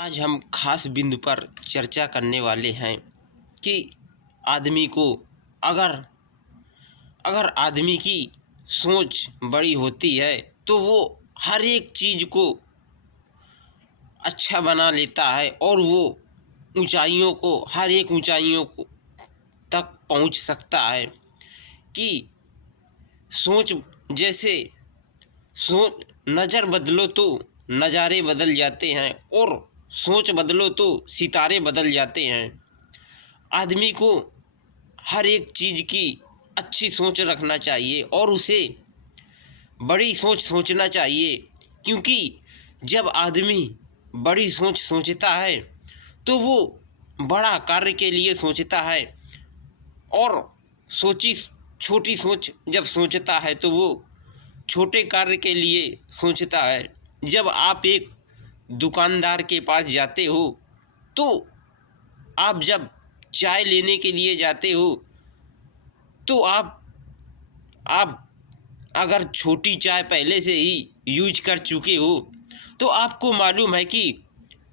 आज हम खास बिंदु पर चर्चा करने वाले हैं कि आदमी को अगर अगर आदमी की सोच बड़ी होती है तो वो हर एक चीज़ को अच्छा बना लेता है और वो ऊंचाइयों को हर एक ऊंचाइयों को तक पहुंच सकता है। कि सोच जैसे सोच नज़र बदलो तो नज़ारे बदल जाते हैं और सोच बदलो तो सितारे बदल जाते हैं। आदमी को हर एक चीज़ की अच्छी सोच रखना चाहिए और उसे बड़ी सोच सोचना चाहिए, क्योंकि जब आदमी बड़ी सोच सोचता है तो वो बड़ा कार्य के लिए सोचता है और छोटी सोच जब सोचता है तो वो छोटे कार्य के लिए सोचता है। जब आप एक दुकानदार के पास जाते हो तो आप जब चाय लेने के लिए जाते हो तो आप अगर छोटी चाय पहले से ही यूज कर चुके हो तो आपको मालूम है कि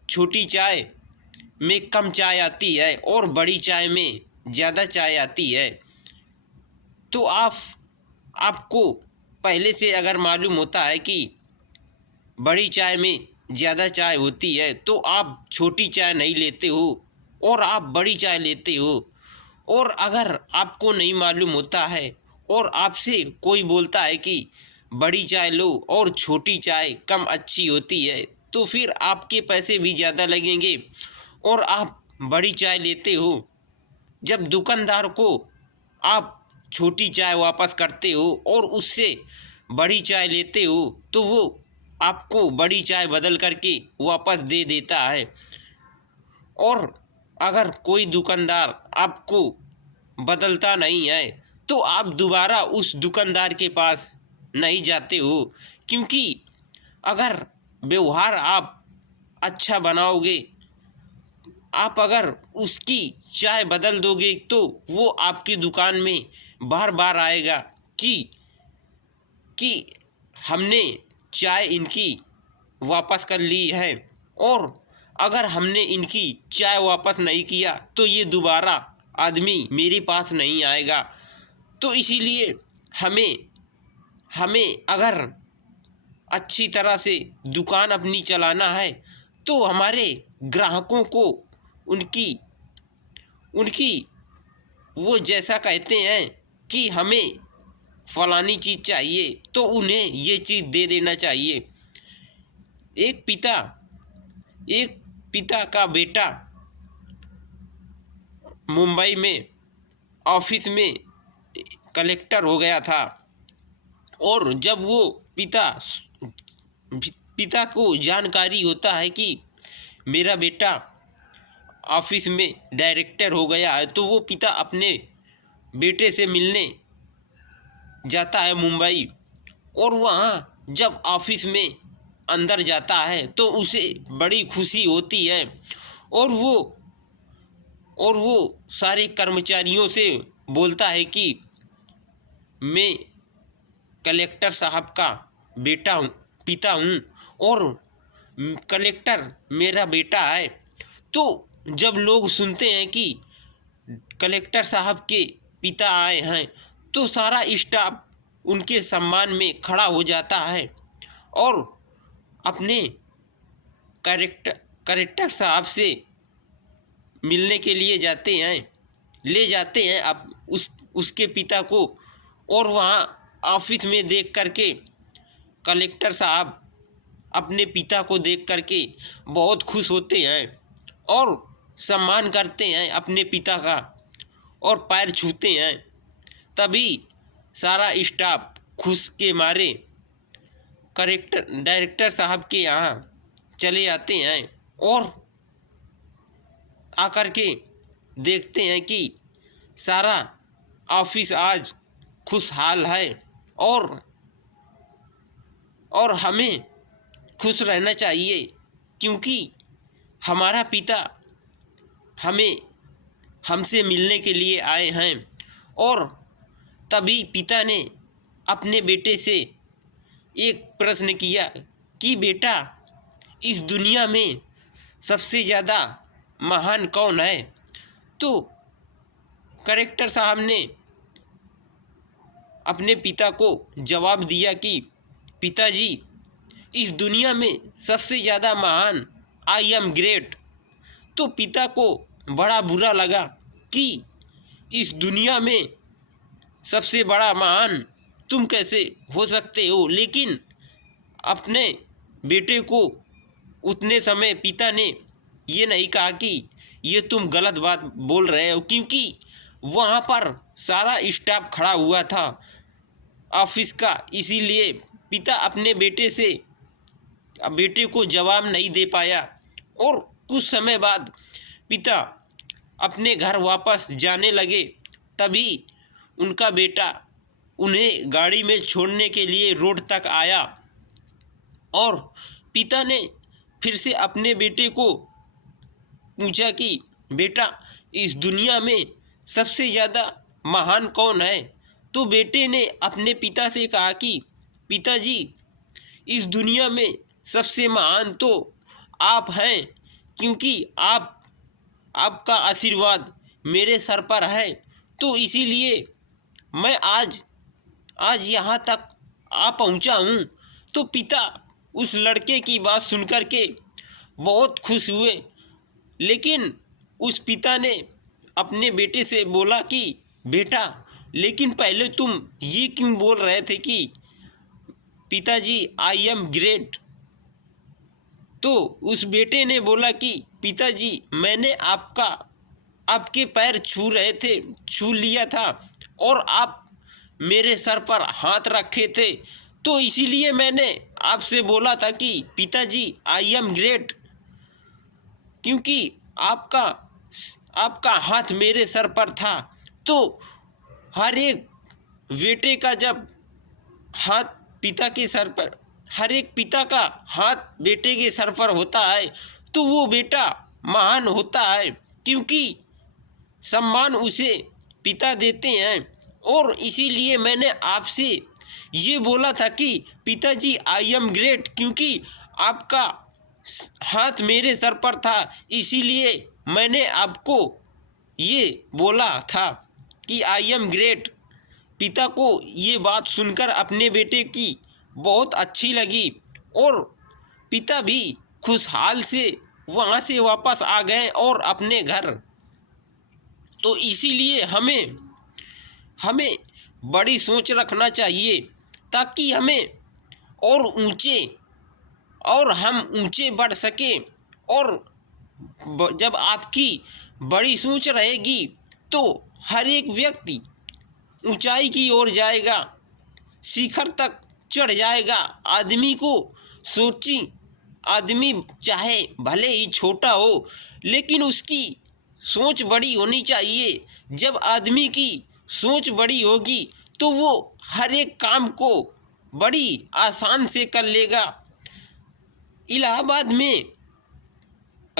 छोटी चाय में कम चाय आती है और बड़ी चाय में ज़्यादा चाय आती है। तो आपको पहले से अगर मालूम होता है कि बड़ी चाय में ज़्यादा चाय होती है तो आप छोटी चाय नहीं लेते हो और आप बड़ी चाय लेते हो। और अगर आपको नहीं मालूम होता है और आपसे कोई बोलता है कि बड़ी चाय लो और छोटी चाय कम अच्छी होती है तो फिर आपके पैसे भी ज़्यादा लगेंगे और आप बड़ी चाय लेते हो। जब दुकानदार को आप छोटी चाय वापस करते हो और उससे बड़ी चाय लेते हो तो वो आपको बड़ी चाय बदल करके वापस दे देता है। और अगर कोई दुकानदार आपको बदलता नहीं है तो आप दोबारा उस दुकानदार के पास नहीं जाते हो, क्योंकि अगर व्यवहार आप अच्छा बनाओगे, आप अगर उसकी चाय बदल दोगे तो वो आपकी दुकान में बार बार आएगा कि हमने चाय इनकी वापस कर ली है, और अगर हमने इनकी चाय वापस नहीं किया तो ये दोबारा आदमी मेरे पास नहीं आएगा। तो इसीलिए हमें अगर अच्छी तरह से दुकान अपनी चलाना है तो हमारे ग्राहकों को उनकी वो जैसा कहते हैं कि हमें फलानी चीज़ चाहिए तो उन्हें ये चीज़ दे देना चाहिए। एक पिता का बेटा मुंबई में ऑफिस में कलेक्टर हो गया था और जब वो पिता को जानकारी होता है कि मेरा बेटा ऑफिस में डायरेक्टर हो गया है तो वो पिता अपने बेटे से मिलने जाता है मुंबई। और वहाँ जब ऑफिस में अंदर जाता है तो उसे बड़ी खुशी होती है और वो सारे कर्मचारियों से बोलता है कि मैं कलेक्टर साहब का पिता हूँ और कलेक्टर मेरा बेटा है। तो जब लोग सुनते हैं कि कलेक्टर साहब के पिता आए हैं तो सारा स्टाफ उनके सम्मान में खड़ा हो जाता है और अपने कलेक्टर साहब से मिलने के लिए ले जाते हैं अब उसके पिता को। और वहाँ ऑफिस में देख करके कलेक्टर साहब अपने पिता को देख करके बहुत खुश होते हैं और सम्मान करते हैं अपने पिता का और पैर छूते हैं। तभी सारा स्टाफ खुश के मारे डायरेक्टर साहब के यहाँ चले आते हैं और आकर के देखते हैं कि सारा ऑफिस आज खुशहाल है और हमें खुश रहना चाहिए, क्योंकि हमारा पिता हमसे मिलने के लिए आए हैं। और तभी पिता ने अपने बेटे से एक प्रश्न किया कि बेटा, इस दुनिया में सबसे ज़्यादा महान कौन है? तो करेक्टर साहब ने अपने पिता को जवाब दिया कि पिताजी, इस दुनिया में सबसे ज़्यादा महान आई एम ग्रेट। तो पिता को बड़ा बुरा लगा कि इस दुनिया में सबसे बड़ा महान तुम कैसे हो सकते हो। लेकिन अपने बेटे को उतने समय पिता ने ये नहीं कहा कि ये तुम गलत बात बोल रहे हो, क्योंकि वहाँ पर सारा स्टाफ खड़ा हुआ था ऑफिस का। इसीलिए पिता अपने बेटे को जवाब नहीं दे पाया। और कुछ समय बाद पिता अपने घर वापस जाने लगे, तभी उनका बेटा उन्हें गाड़ी में छोड़ने के लिए रोड तक आया। और पिता ने फिर से अपने बेटे को पूछा कि बेटा, इस दुनिया में सबसे ज़्यादा महान कौन है? तो बेटे ने अपने पिता से कहा कि पिताजी, इस दुनिया में सबसे महान तो आप हैं, क्योंकि आपका आशीर्वाद मेरे सर पर है। तो इसीलिए मैं आज यहाँ तक आ पहुँचा हूँ। तो पिता उस लड़के की बात सुनकर के बहुत खुश हुए। लेकिन उस पिता ने अपने बेटे से बोला कि बेटा, लेकिन पहले तुम ये क्यों बोल रहे थे कि पिताजी आई एम ग्रेट? तो उस बेटे ने बोला कि पिताजी, मैंने आपके पैर छू लिया था और आप मेरे सर पर हाथ रखे थे। तो इसीलिए मैंने आपसे बोला था कि पिताजी आई एम ग्रेट, क्योंकि आपका हाथ मेरे सर पर था। तो हर एक बेटे का जब हाथ पिता के सर पर, हर एक पिता का हाथ बेटे के सर पर होता है तो वो बेटा महान होता है, क्योंकि सम्मान उसे पिता देते हैं। और इसीलिए मैंने आपसे ये बोला था कि पिताजी आई एम ग्रेट, क्योंकि आपका हाथ मेरे सर पर था। इसीलिए मैंने आपको ये बोला था कि आई एम ग्रेट। पिता को ये बात सुनकर अपने बेटे की बहुत अच्छी लगी और पिता भी खुशहाल से वहाँ से वापस आ गए और अपने घर। तो इसीलिए हमें बड़ी सोच रखना चाहिए, ताकि हमें हम ऊंचे बढ़ सकें। और जब आपकी बड़ी सोच रहेगी तो हर एक व्यक्ति ऊंचाई की ओर जाएगा, शिखर तक चढ़ जाएगा। आदमी चाहे भले ही छोटा हो, लेकिन उसकी सोच बड़ी होनी चाहिए। जब आदमी की सोच बड़ी होगी तो वो हर एक काम को बड़ी आसान से कर लेगा। इलाहाबाद में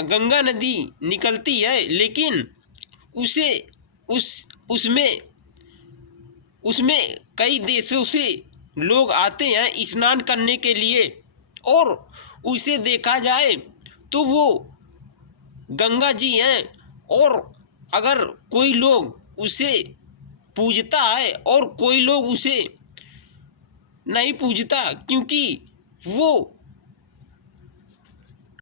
गंगा नदी निकलती है, लेकिन उसमें कई देशों से लोग आते हैं स्नान करने के लिए। और उसे देखा जाए तो वो गंगा जी हैं। और अगर कोई लोग उसे पूजता है और कोई लोग उसे नहीं पूजता, क्योंकि वो